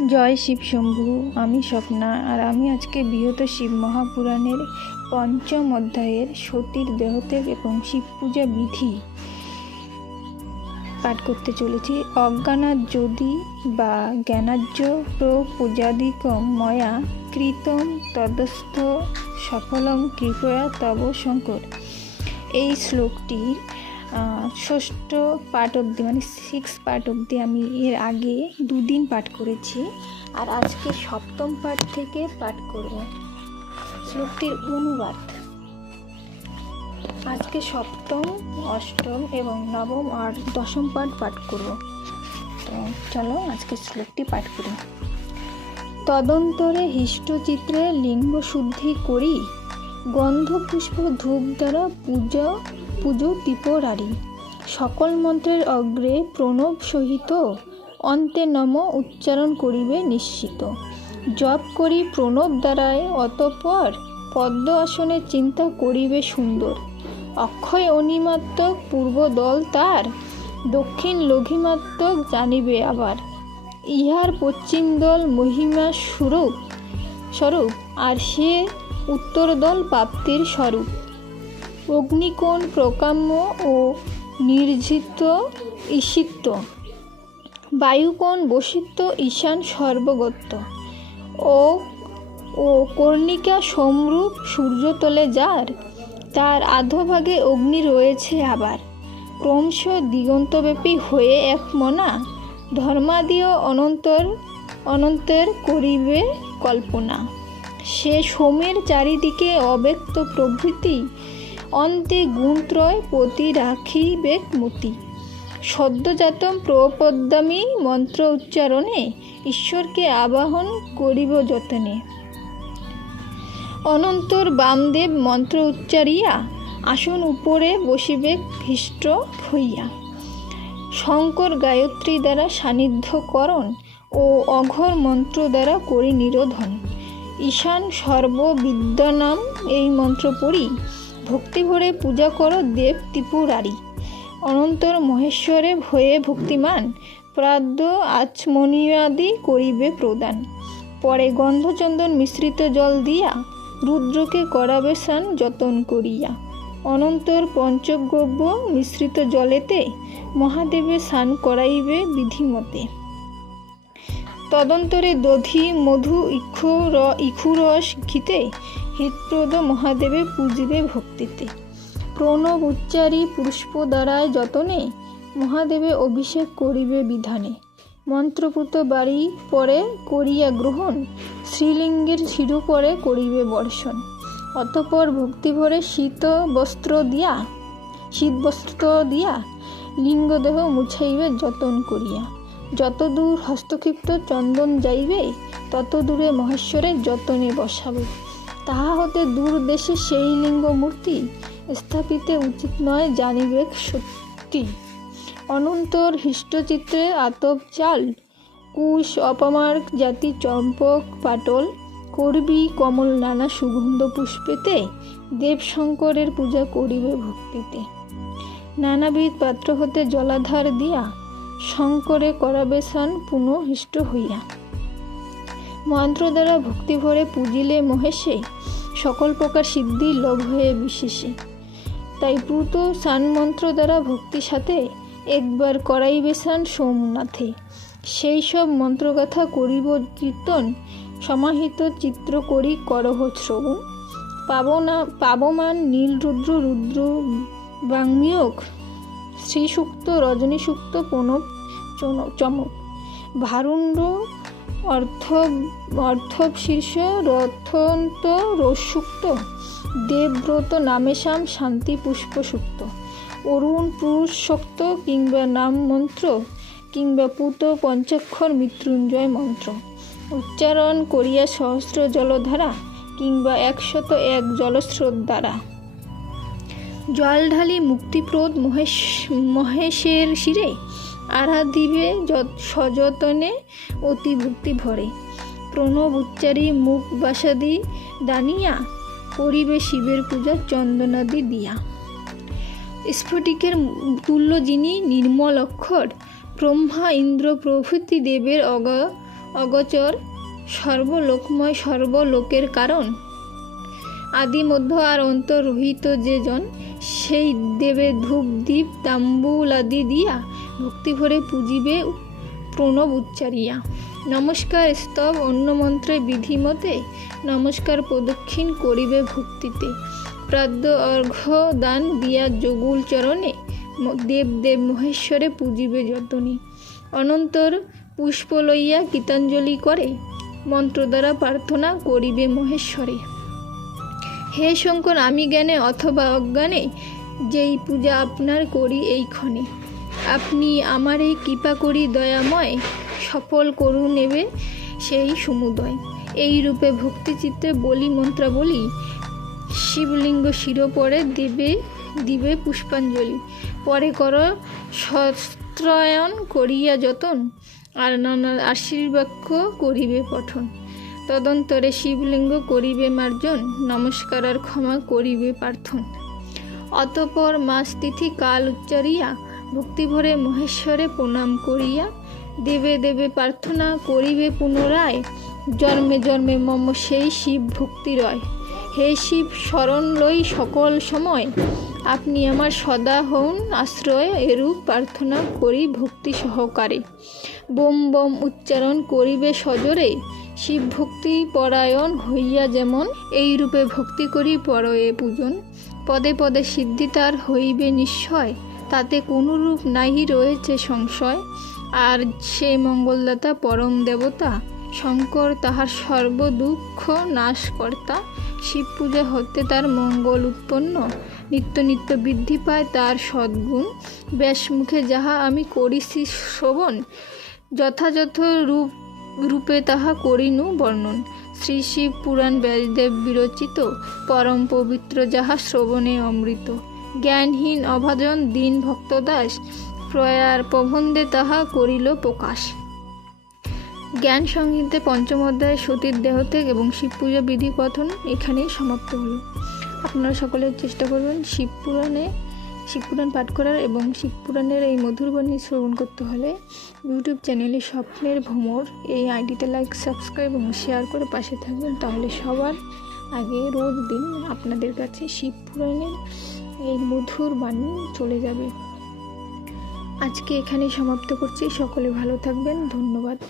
জয় শিব শম্ভু। আমি স্বপ্না, আর আমি আজকে বৃহৎ শিব মহাপুরাণের পঞ্চম অধ্যায়ের সতীর দেহত্যাগ এবং শিব পূজা বিধি পাঠ করতে চলেছি। অজ্ঞানাৎ যদি বা জ্ঞানাজ্য পূজাদিকম ময়া কৃতম তদস্থ সফলম কৃপয়া তব শঙ্কর। এই শ্লোকটির ষষ্ঠ পাঠ অবধি মানে 6 পাঠ অবধি আমি এর আগে 2 দিন পাঠ করেছি, আর আজকে সপ্তম পাঠ থেকে পাঠ করব শ্লোকটির অনুবাদ। আজকে সপ্তম, অষ্টম এবং নবম আর দশম পাঠ করব। তো চলো আজকে শ্লোকটি পাঠ করি। তদন্তরে হৃষ্টচিত্রে লিঙ্গ শুদ্ধি করি, গন্ধ পুষ্প ধূপ দ্বারা পুজো ত্রিপুরারি। সকল মন্ত্রের অগ্রে প্রণব সহিত, অন্তে নম উচ্চারণ করিবে নিশ্চিত। জপ করি প্রণব দ্বারায়, অতঃপর পদ্ম আসনে চিন্তা করিবে সুন্দর। অক্ষয় অনিমাত্মক পূর্ব দল তার, দক্ষিণ লঘিমাত্মক জানিবে আবার। ইহার পশ্চিম দল মহিমা স্বরূপ, আর সে উত্তর দল প্রাপ্তির স্বরূপ। অগ্নিকোণ প্রকাম্য ও নির্জিত ঈশিত্ব, বায়ুকোণ বসিত্ব ঈশান সর্বগত। ও কর্ণিকা সমরূপ সূর্যতলে যার, তার আধভাগে অগ্নি রয়েছে আবার। ক্রমশ দিগন্তব্যাপী হয়ে এক মনা, ধর্মাদিও অনন্তের করিবে কল্পনা। সে সোমের চারিদিকে অব্যক্ত প্রভৃতি, অন্তে গুণত্রয় পতি রাখিবে মতি। সদ্যজাতম প্রপদ্যামি মন্ত্র উচ্চারণে, ঈশ্বরকে আবাহন করিব যতনে। অনন্তর বামদেব মন্ত্র উচ্চারিয়া, আসন উপরে বসিবে হৃষ্ট হইয়া। শঙ্কর গায়ত্রী দ্বারা সান্নিধ্যকরণ ও অঘোর মন্ত্র দ্বারা করি নিরোধন। ঈশান সর্ববিদ্যানাম এই মন্ত্র পড়ি, ভক্তিভরে পূজা করো দেব ত্রিপুরারি। অনন্তর মহেশ্বরে হয়ে ভক্তিমান, প্রাদ্য আচমনীয়াদি করিবে প্রদান। পরে গন্ধচন্দন মিশ্রিত জল দিয়া, রুদ্রকে করাবে স্নান যতন করিয়া। অনন্তর পঞ্চগব্য মিশ্রিত জলেতে, মহাদেবে স্নান করাইবে বিধিমতে। তদন্তরে দধি মধু ইক্ষুরস ঘিতে, হৃৎপ্রদ মহাদেবে পূজিবে ভক্তিতে। প্রণব উচ্চারী পুষ্প দ্বারায় যতনে, মহাদেবে অভিষেক করিবে বিধানে। মন্ত্রপুত বাড়ি পরে করিয়া গ্রহণ, শ্রীলিঙ্গের শিরোপরে করিবে বর্ষণ। অতঃপর ভক্তিভরে শীত বস্ত্র দিয়া, লিঙ্গদেহ মুছাইবে যতন করিয়া। যত দূর হস্তক্ষিপ্ত চন্দন যাইবে, তত দূরে মহেশ্বরের যতনে বসাবে। তাহা হতে দূর দেশে সেই লিঙ্গ মূর্তি, স্থাপিতে উচিত নয় জানিবে সত্যি। অনন্তর হৃষ্টচিত্রে আতপ চাল, কুশ অপমার্ক জাতি চম্পক পাটল, করবি কমল নানা সুগন্ধ পুষ্পেতে, দেবশঙ্করের পূজা করিবে ভক্তিতে। নানাবিধ পাত্র হতে জলাধার দিয়া, শঙ্করে করাবে স্নান পুনঃ হৃষ্ট হইয়া। মন্ত্র দ্বারা ভক্তিভরে পূজিলে মহেশে, সকল প্রকার সিদ্ধি লভ হয়ে বিশেষে। তাই প্রুত স্নান মন্ত্র দ্বারা ভক্তি সাথে, একবার করাইবে স্নান সোমনাথে। সেই সব মন্ত্রগাথা করিব কীর্তন, সমাহিত চিত্র করি করহ শ্রবণ। পাবমান নীলরুদ্র রুদ্র বাংমিয়োগ, শ্রীসূক্ত রজনীসূক্ত প্রণব চমক। ভারুণ্ড অর্থশীর্ষ রথন্ত রসসূক্ত, দেবব্রত নামেশাম শান্তি পুষ্পসূক্ত। অরুণ পুরুষোক্ত কিংবা নাম মন্ত্র, কিংবা পুত পঞ্চাক্ষর মৃত্যুঞ্জয় মন্ত্র। উচ্চারণ করিয়া সহস্র জলধারা, কিংবা 101 জলস্রোত দ্বারা। জল ঢালি মুক্তিপ্রদ মহেশের শিরে, আরাধিবে সযতনে অতি ভক্তি ভরে। প্রণব উচ্চারী মুখ বাসাদি দানিয়া, করিবে শিবের পূজা চন্দনাদি দিয়া। স্ফটিকের তুল্য যিনি নির্মল অক্ষর, ব্রহ্মা ইন্দ্র প্রভৃতি দেবের অগোচর, সর্বলোকময়, সর্বলোকের কারণ, আদি মধ্য আর অন্ত রহিত যে জন, সেই দেবে ধূপ দীপ তাম্বুল আদি দিয়া ভক্তি ভরে পূজিবে প্রণব উচ্চারিয়া। নমস্কার স্তব অন্য মন্ত্রে বিধিমতে, নমস্কার প্রদক্ষিণ করিবে ভক্তিতে। প্রাদ্য অর্ঘ্য দান দিয়া যোগুল চরণে, দেব দেব মহেশ্বরে পূজিবে যতনে। অনন্তর পুষ্প লইয়া গীতাঞ্জলি করে, মন্ত্র দ্বারা প্রার্থনা করিবে মহেশ্বরে। হে শঙ্কর, আমি জ্ঞানে অথবা অজ্ঞানে যেই পূজা আপনার করি এইক্ষণে, আপনি আমারে কৃপা করি দয়াময়, সফল করু নেবে সেই সমুদয়। এই রূপে ভক্তিচিত্তে বলি মন্ত্রাবলী, শিবলিঙ্গ শিরোপরে দিবে পুষ্পাঞ্জলি। পরে কর সস্ত্রায়ণ করিয়া যতন, আর নানা আশীর্বাক্য করিবে পঠন। তদন্তরে শিবলিঙ্গ করিবে মার্জন, নমস্কার আর ক্ষমা করিবে প্রার্থন। অতঃপর মাস তিথি কাল উচ্চারিয়া, ভক্তিভরে মহেশ্বরে প্রণাম করিয়া, দেবে দেবে প্রার্থনা করিবে পুনরায়, জন্মে জন্মে মম সেই শিব ভক্তি রয়। হে শিব, শরণ লই সকল সময়, আপনি আমার সদা হউন আশ্রয়, এরূপ প্রার্থনা করি ভক্তি সহকারে। বোম বম উচ্চারণ করিবে সজোরে, শিব ভক্তি পরায়ণ হইয়া যেমন, এই রূপে ভক্তি করি পরয়ে পূজন। পদে পদে সিদ্ধি তার হইবে নিশ্চয়, তাতে কোনরূপ নাহি রয়েছে সংশয়। আর সে মঙ্গলদাতা পরম দেবতা, শঙ্কর তাহার সর্বদুঃখ নাশকর্তা। শিব পূজা হতে তার মঙ্গল উৎপন্ন, নিত্য নিত্য বৃদ্ধি পায় তার সদ্গুণ। ব্যাসমুখে যাহা আমি করিছি শ্রবণ, যথাযথ রূপে তাহা করিনু বর্ণন। শ্রী শিব পুরাণ ব্যাসদেব বিরচিত, পরম পবিত্র যাহা শ্রবণে অমৃত। জ্ঞানহীন অভাজন দীন ভক্তদাস, প্রয়ার প্রবন্ধে তাহা করিল প্রকাশ। জ্ঞান সংহিতে পঞ্চম অধ্যায় সতীর দেহত্যাগ এবং শিব পূজা বিধি কথন এখানেই সমাপ্ত হলো। আপনারা সকলে চেষ্টা করবেন শিবপুরাণ পাঠ করার, এবং শিবপুরাণের এই মধুর বাণী শ্রবণ করতে হলে ইউটিউব চ্যানেলে স্বপ্নের ভ্রমর এই আইডিতে লাইক, সাবস্ক্রাইব এবং শেয়ার করে পাশে থাকবেন। তাহলে সবার আগে রোজ দিন আপনাদের কাছে শিবপুরাণের এই মধুর বাণী চলে যাবে। আজকে এখানেই সমাপ্ত করছি। সকলে ভালো থাকবেন। ধন্যবাদ।